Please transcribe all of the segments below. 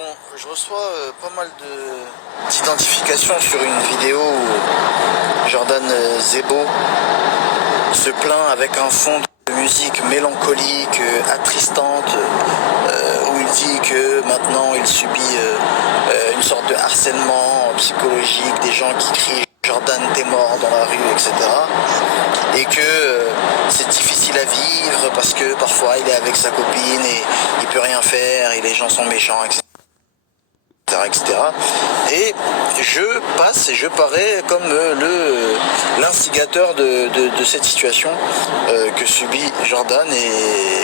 Bon, je reçois pas mal d'identifications sur une vidéo où Jordan Zebo se plaint avec un fond de musique mélancolique, attristante, où il dit que maintenant il subit une sorte de harcèlement psychologique, des gens qui crient Jordan t'es mort dans la rue, etc. Et que c'est difficile à vivre parce que parfois il est avec sa copine et il peut rien faire et les gens sont méchants, etc. Et je passe et je parais comme l'instigateur de cette situation que subit Jordan et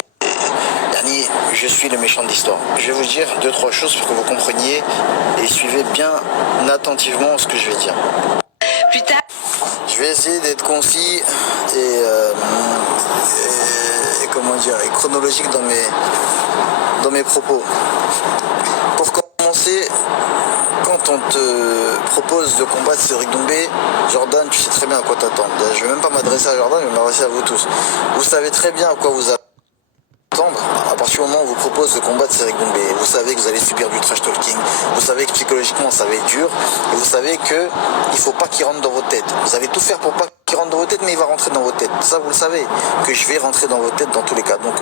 je suis le méchant de l'histoire. Je vais vous dire 2-3 choses pour que vous compreniez et suivez bien attentivement ce que je vais dire. Putain. Je vais essayer d'être concis et comment dire, et chronologique dans mes propos. Pour commencer, quand on te propose de combattre Cédric Doumbé, Jordan, tu sais très bien à quoi t'attendre. Je ne vais même pas m'adresser à Jordan, je vais m'adresser à vous tous. Vous savez très bien à quoi vous attendre à partir du moment où on vous propose de combattre Cédric Doumbé. Vous savez que vous allez subir du trash talking, vous savez que psychologiquement ça va être dur, et vous savez qu'il ne faut pas qu'il rentre dans votre tête. Vous allez tout faire pour pas qu'il rentre dans votre tête, mais il va rentrer dans votre tête. Ça vous le savez, que je vais rentrer dans votre tête dans tous les cas. Donc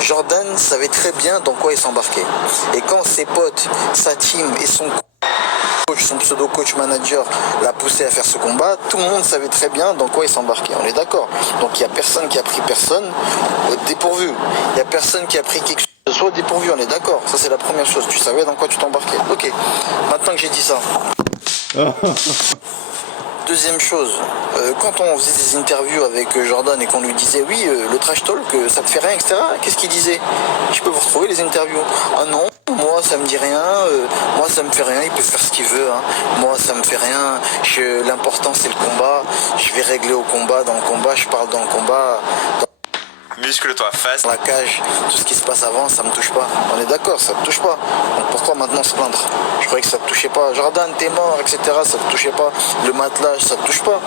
Jordan savait très bien dans quoi il s'embarquait. Et quand ses potes, sa team et son pseudo-coach manager l'a poussé à faire ce combat, tout le monde savait très bien dans quoi il s'embarquait, on est d'accord. Donc il n'y a personne qui a pris personne au dépourvu. Il n'y a personne qui a pris quelque chose au dépourvu, on est d'accord. Ça c'est la première chose, tu savais dans quoi tu t'embarquais. Ok, maintenant que j'ai dit ça. Deuxième chose, quand on faisait des interviews avec Jordan et qu'on lui disait oui, le trash talk, ça te fait rien, etc. Qu'est-ce qu'il disait? Je peux vous retrouver les interviews. Ah non, moi ça me dit rien, moi ça me fait rien, il peut faire ce qu'il veut, hein. Moi ça me fait rien, l'important c'est le combat, je vais régler au combat, dans le combat, je parle dans le combat. Muscle-toi face. Dans la cage, tout ce qui se passe avant, ça me touche pas. On est d'accord, ça te touche pas. Donc pourquoi maintenant se plaindre? Je croyais que ça te touchait pas. Jordan, t'es mort, etc. Ça te touchait pas. Le matelas, ça te touche pas.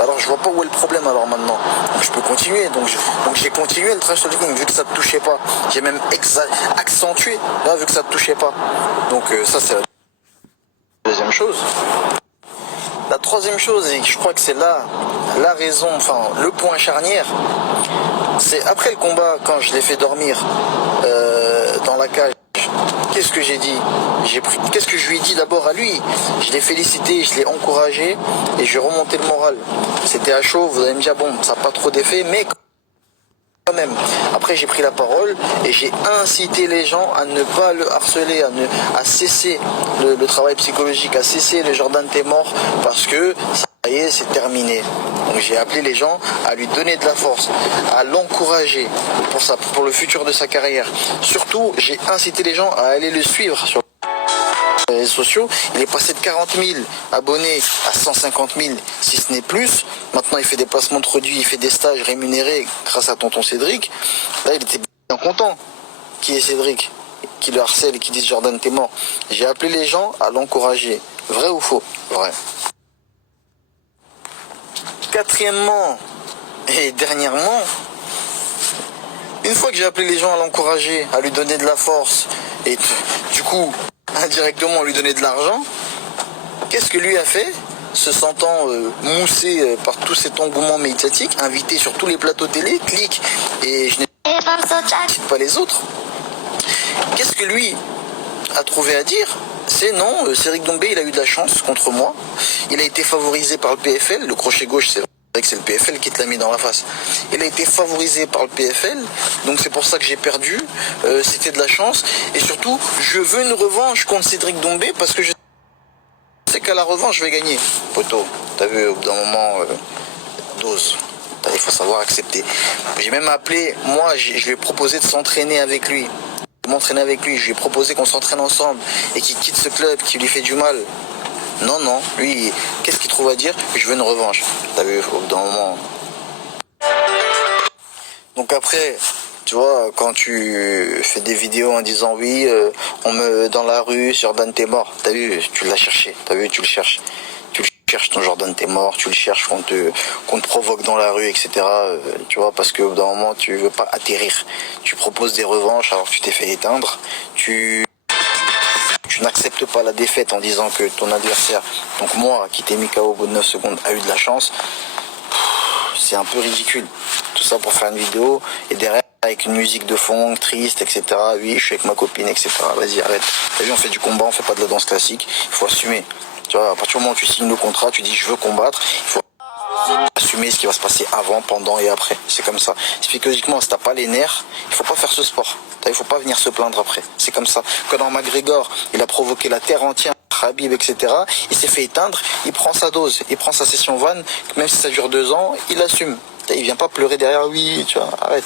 Alors je vois pas où est le problème alors maintenant. Donc je peux continuer. Donc j'ai continué le trash talking vu que ça te touchait pas. J'ai même accentué là vu que ça te touchait pas. Donc ça c'est la deuxième chose. La troisième chose, et je crois que c'est là la raison, enfin le point charnière, c'est après le combat, quand je l'ai fait dormir dans la cage, qu'est-ce que j'ai dit? Qu'est-ce que je lui ai dit d'abord à lui? Je l'ai félicité, je l'ai encouragé et je lui ai remonté le moral. C'était à chaud, vous allez me dire, bon, ça n'a pas trop d'effet, mais quand même. Après j'ai pris la parole et j'ai incité les gens à ne pas le harceler, à cesser le travail psychologique, à cesser le Jordan t'es mort parce que ça y est, c'est terminé. Donc j'ai appelé les gens à lui donner de la force, à l'encourager pour le futur de sa carrière. Surtout, j'ai incité les gens à aller le suivre sur les réseaux sociaux. Il est passé de 40 000 abonnés à 150 000 si ce n'est plus. Maintenant il fait des placements de produits, il fait des stages rémunérés grâce à tonton Cédric. Là il était bien content. Qui est Cédric? Qui le harcèle et qui dit Jordan t'es mort. J'ai appelé les gens à l'encourager. Vrai ou faux? Vrai. Quatrièmement et dernièrement, une fois que j'ai appelé les gens à l'encourager, à lui donner de la force et du coup indirectement lui donner de l'argent, qu'est-ce que lui a fait? Se sentant moussé par tout cet engouement médiatique, invité sur tous les plateaux télé, clique, et je n'ai pas les autres. Qu'est-ce que lui a trouvé à dire? C'est non, Cédric Doumbé, il a eu de la chance contre moi. Il a été favorisé par le PFL, le crochet gauche, c'est vrai que c'est le PFL qui te l'a mis dans la face. Il a été favorisé par le PFL, donc c'est pour ça que j'ai perdu. C'était de la chance. Et surtout, je veux une revanche contre Cédric Doumbé parce que je sais qu'à la revanche, je vais gagner. Poto, t'as vu, au bout d'un moment, dose. Il faut savoir accepter. J'ai même appelé, moi, je lui ai proposé de s'entraîner avec lui. M'entraîner avec lui, je lui ai proposé qu'on s'entraîne ensemble et qu'il quitte ce club qui lui fait du mal. Non, lui, qu'est-ce qu'il trouve à dire? Je veux une revanche. T'as vu, au bout d'un moment. Donc après, tu vois, quand tu fais des vidéos en disant oui, on me dans la rue, Jordan t'es mort, t'as vu, tu l'as cherché, t'as vu, tu le cherches. Cherche ton Jordan t'es mort, tu le cherches, qu'on te provoque dans la rue, etc. Tu vois, parce qu'au bout d'un moment, tu veux pas atterrir. Tu proposes des revanches alors que tu t'es fait éteindre. tu n'acceptes pas la défaite en disant que ton adversaire, donc moi qui t'ai mis KO au bout de 9 secondes, a eu de la chance, c'est un peu ridicule. Tout ça pour faire une vidéo et derrière avec une musique de fond, triste, etc. Oui, je suis avec ma copine, etc. Vas-y, arrête. T'as vu, on fait du combat, on fait pas de la danse classique. Il faut assumer. Tu vois, à partir du moment où tu signes le contrat, tu dis je veux combattre, il faut assumer ce qui va se passer avant, pendant et après. C'est comme ça. Psychologiquement, si t'as pas les nerfs, il faut pas faire ce sport. Il faut pas venir se plaindre après. C'est comme ça. Conor McGregor, il a provoqué la terre entière, Khabib, etc. Il s'est fait éteindre, il prend sa dose, il prend sa session van, même si ça dure 2 ans, il assume. Il vient pas pleurer derrière, oui, tu vois, arrête.